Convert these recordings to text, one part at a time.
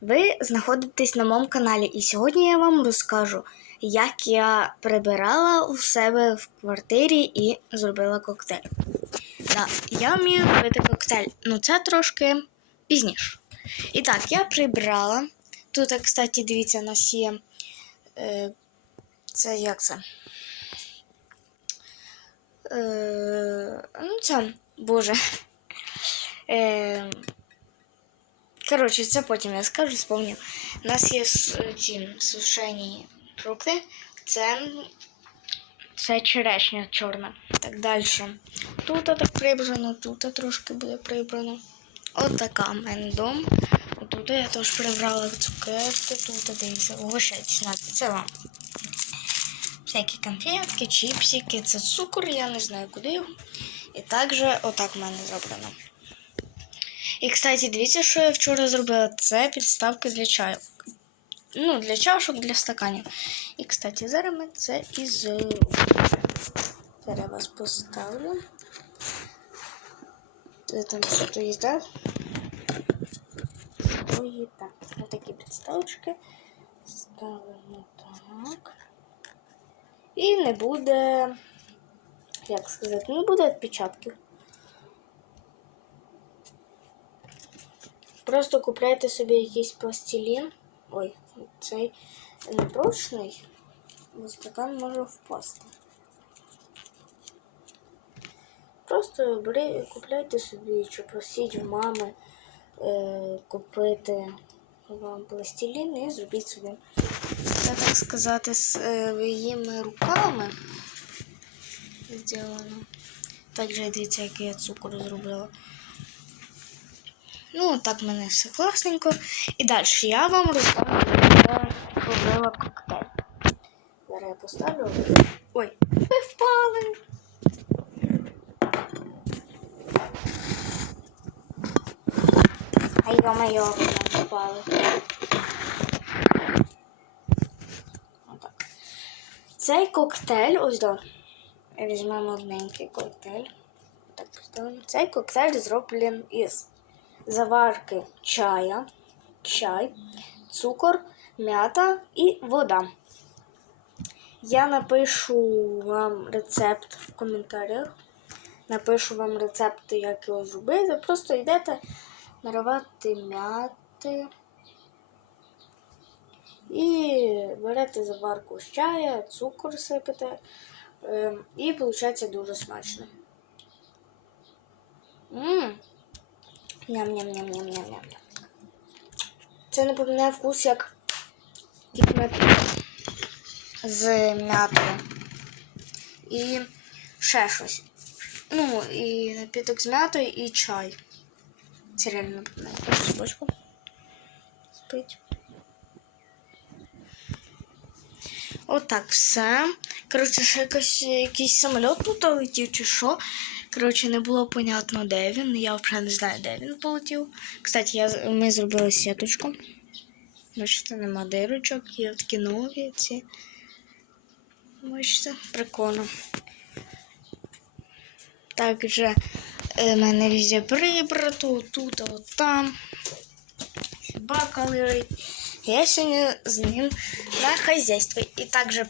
Ви знаходитесь на моєму каналі, і сьогодні я вам розкажу, як я прибирала у себе в квартирі і зробила коктейль. Да, я вмію робити коктейль, ну це трошки пізніше. І так, я прибрала. Тут, кстати, дивіться, у нас є. Е, це як це? Е, ну, це, боже. Е, Коротше, це потім я скажу, спомню. У нас є ці сушені фрукти. Це, це черешня чорна. Так далі. Тут так прибрано, тут трошки буде прибрано. От така в мене дом. Тут я теж прибрала цукерки, тут дивіться, угощайтесь, на це вам. Всякі конфетки, чіпсики, це цукор, я не знаю куди його. І також отак в мене зроблено. І, кстати, дивіться, що я вчора зробила. Це підставки для чаю. Ну, для чашок, для стаканів. І, кстати, зараз ми це і зробимо. Зараз вас поставлю. Де там стоїть, так? Стоїть так. Ось такі підставочки. Ставимо так. І не буде, як сказати, не буде відпечатків. Просто купляйте собі якийсь пластилін. Ой, цей непрочний, бо стакан може впасти. Просто бери, купляйте собі, чи просіть в мами е, купити вам пластилін і зробіть собі. Це, так сказати, своїми руками зроблено. Так же дивіться, який я цукор зробила. Ну, так в мене все класненько. І далі я вам як я робила коктейль. Зараз я поставлю. Ой, ви впали. А йо-моє, ви впали. Отак. Цей коктейль, ось до. Візьмемо одненький коктейль. Так, поставимо. Цей коктейль зроблений із заварки чая, чай, цукор, м'ята і вода. Я напишу вам рецепт в коментарях. Напишу вам рецепт, як його зробити. Просто йдете наривати м'яти і берете заварку з чая, цукор сипете. ем, І виходить дуже смачно. Ням-ням-ням-ням-ням-ням. Це напоминає вкус як тільки з м'ятою. І ще щось. Ну, і напіток з м'ятою, і чай. Це реально напоминає. Собачку. Спить. Отак все. Коротше, ще якось, якийсь самоліт тут летів чи що. Коротше, не було понятно, де він. Я взагалі не знаю, де він полетів. Кстати, я, ми зробили сіточку. Бачите, нема дирочок, є такі нові ці. Бачите, прикольно. Також е, в мене везде прибрато, тут, от там. Собака лежить. Я сьогодні з ним на хазяйстві. І також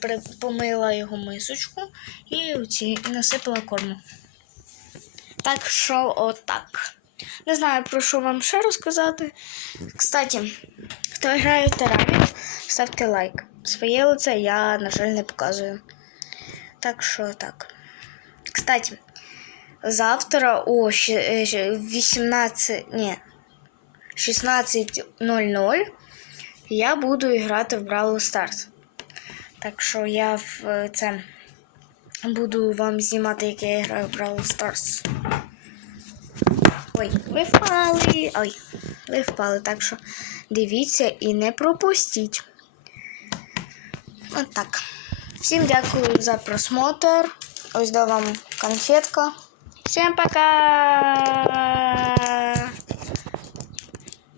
помила його мисочку і, оці, насипала корму. Так що отак. Не знаю, про що вам ще розказати. Кстати, хто грає в терарію, ставте лайк. Своє лице я, на жаль, не показую. Так що так. Кстати, завтра о щ- е, 18. Ні. 16.00 я буду грати в Brawl Stars. Так що я в е, це буду вам знімати, як я граю в Brawl Stars. Ой, ви впали. Ой, ви впали, так що дивіться і не пропустіть. От так. Всім дякую за просмотр. Ось дав вам конфетка. Всім пока!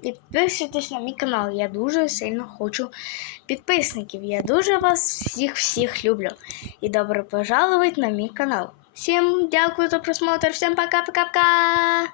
Підписуйтесь на мій канал. Я дуже сильно хочу підписників. Я дуже вас всіх всіх люблю. І добре пожаловать на мій канал. Всім дякую за просмотр. Всім пока-пока-пока!